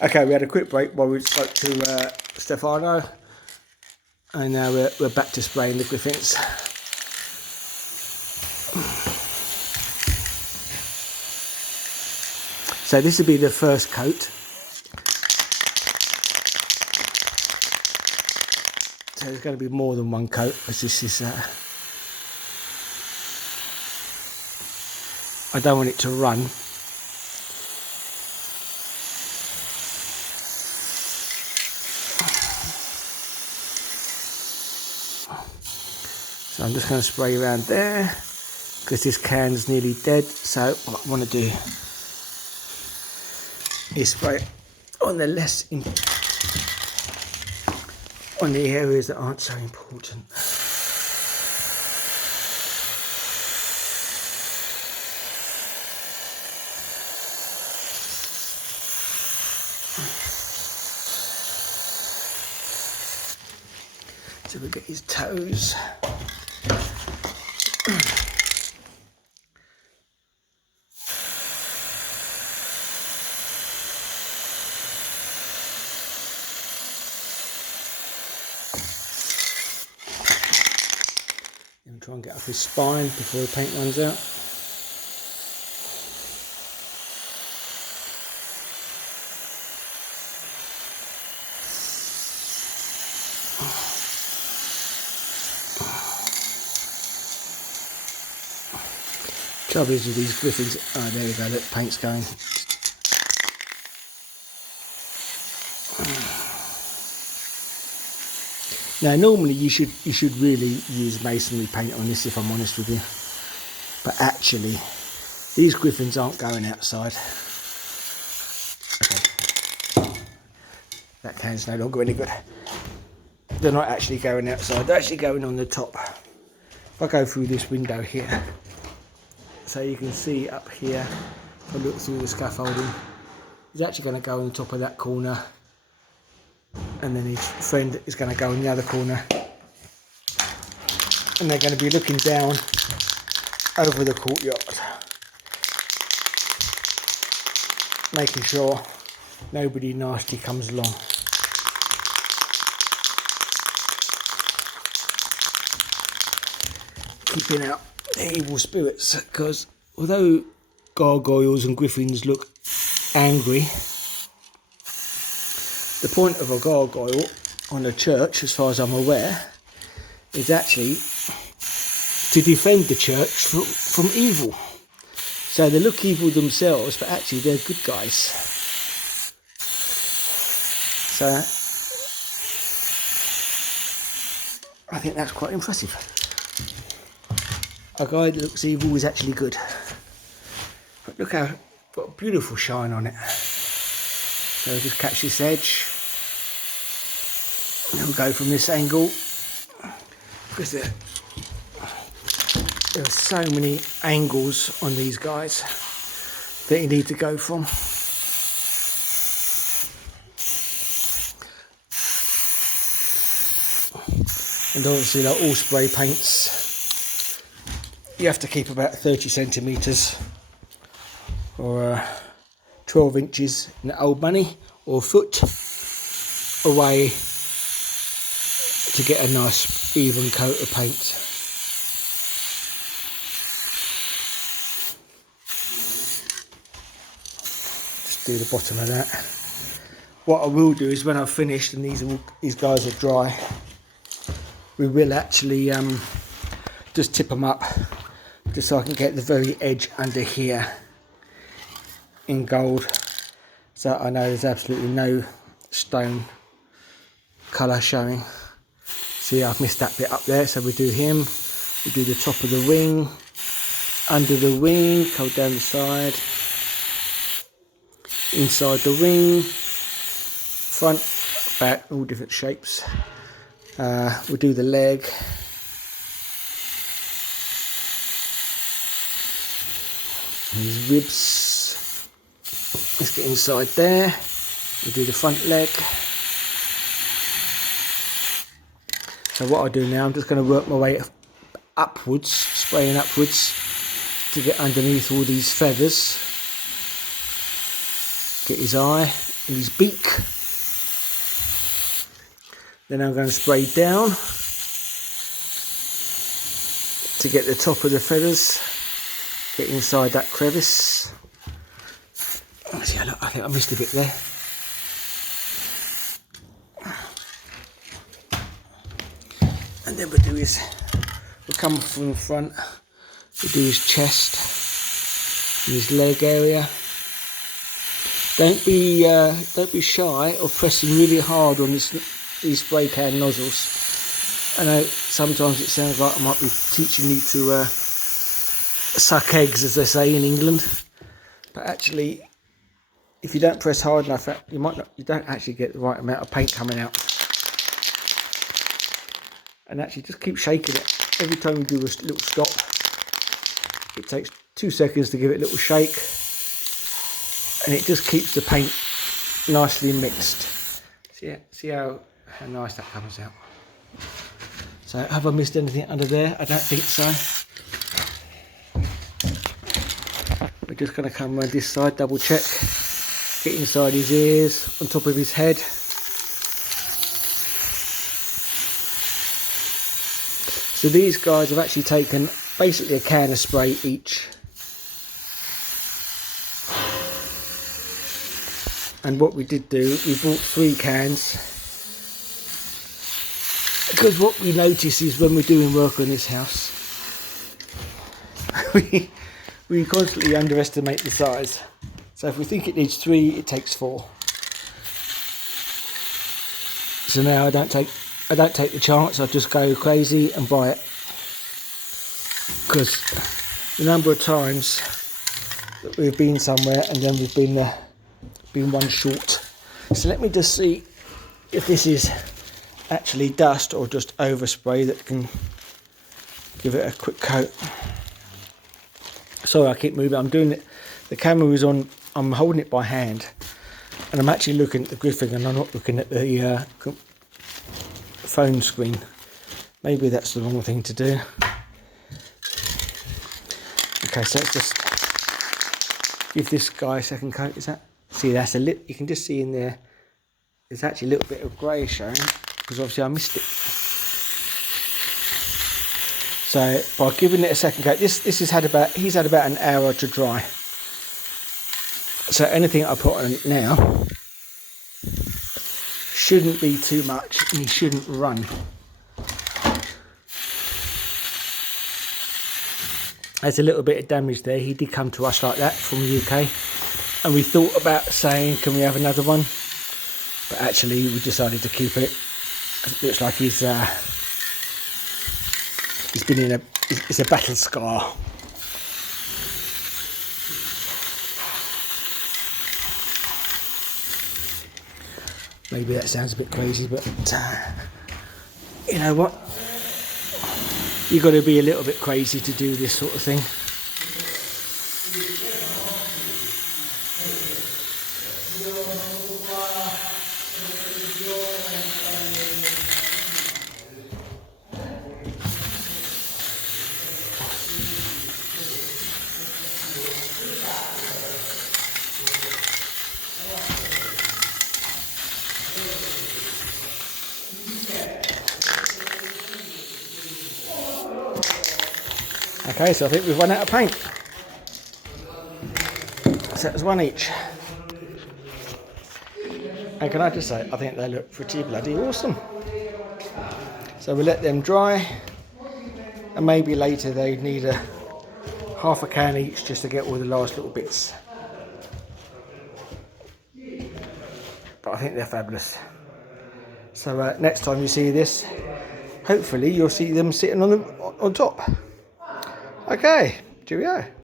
Okay, we had a quick break while we spoke to Stefano, and now we're back to spraying the griffins. So this will be the first coat. So there's going to be more than one coat, as this is. I don't want it to run. So I'm just going to spray around there because this can's nearly dead. So what I want to do is spray on the on the areas that aren't so important. So we get his toes. And try and get up his spine before the paint runs out. Trouble is with these griffins. Oh, there we go. Look, paint's going. Now, normally you should really use masonry paint on this, if I'm honest with you. But actually, these griffins aren't going outside. Okay. That can's no longer any good. They're not actually going outside. They're actually going on the top. If I go through this window here, so you can see up here, if I look through the scaffolding, he's actually going to go on the top of that corner. And then his friend is going to go in the other corner, and they're going to be looking down over the courtyard, making sure nobody nasty comes along. Keeping out the evil spirits, because although gargoyles and griffins look angry, the point of a gargoyle on a church, as far as I'm aware, is actually to defend the church from evil. So they look evil themselves, but actually they're good guys. So I think that's quite impressive. A guy that looks evil is actually good. But look how got a beautiful shine on it. So just catch this edge, and we'll go from this angle, because there are so many angles on these guys that you need to go from. And obviously, like all spray paints, you have to keep about 30 centimetres or 12 inches in the old money, or a foot away to get a nice even coat of paint. Just do the bottom of that. What I will do is, when I've finished and these guys are dry, we will actually just tip them up, just so I can get the very edge under here in gold, so I know there's absolutely no stone colour showing. See, I've missed that bit up there. So we do him, we do the top of the wing, under the wing, go down the side, inside the wing, front, back, all different shapes. We'll do the leg, his ribs. Let's get inside there. We'll do the front leg. So what I do now, I'm just going to work my way upwards, spraying upwards to get underneath all these feathers. Get his eye, in his beak. Then I'm going to spray down to get the top of the feathers, get inside that crevice. See, I think I missed a bit there. And then we'll do his, we'll come from the front, we'll do his chest and his leg area. Don't be shy of pressing really hard on these spray can nozzles. I know sometimes it sounds like I might be teaching you to suck eggs, as they say in England, but actually, if you don't press hard enough, you don't actually get the right amount of paint coming out. And actually, just keep shaking it every time you do a little stop. It takes 2 seconds to give it a little shake, and it just keeps the paint nicely mixed. See how nice that comes out. So have I missed anything under there? I don't think so. We're just going to come around this side, double check, get inside his ears, on top of his head. So these guys have actually taken basically a can of spray each. And what we did do, we bought 3 cans. Because what we notice is when we're doing work on this house, we constantly underestimate the size. So if we think it needs 3, it takes 4. So now I don't take the chance. I just go crazy and buy it. Because the number of times that we've been somewhere and then we've been one short. So let me just see if this is actually dust or just overspray that can give it a quick coat. Sorry, I keep moving. I'm doing it. The camera is on. I'm holding it by hand, and I'm actually looking at the griffin, and I'm not looking at the phone screen. Maybe that's the wrong thing to do. Okay, so let's just give this guy a second coat. Is that? See, that's a little. You can just see in there. There's actually a little bit of grey showing because obviously I missed it. So by giving it a second coat, he's had about an hour to dry. So anything I put on it now shouldn't be too much, and he shouldn't run. There's a little bit of damage there. He did come to us like that from the UK, and we thought about saying, can we have another one? But actually we decided to keep it. It looks like he's been in it's a battle scar. Maybe that sounds a bit crazy, but you know what? You've got to be a little bit crazy to do this sort of thing. Okay, so I think we've run out of paint. So it's 1 each. And can I just say, I think they look pretty bloody awesome. So we'll let them dry, and maybe later they need half a can each just to get all the last little bits. But I think they're fabulous. So next time you see this, hopefully you'll see them sitting on top. Okay, cheerio.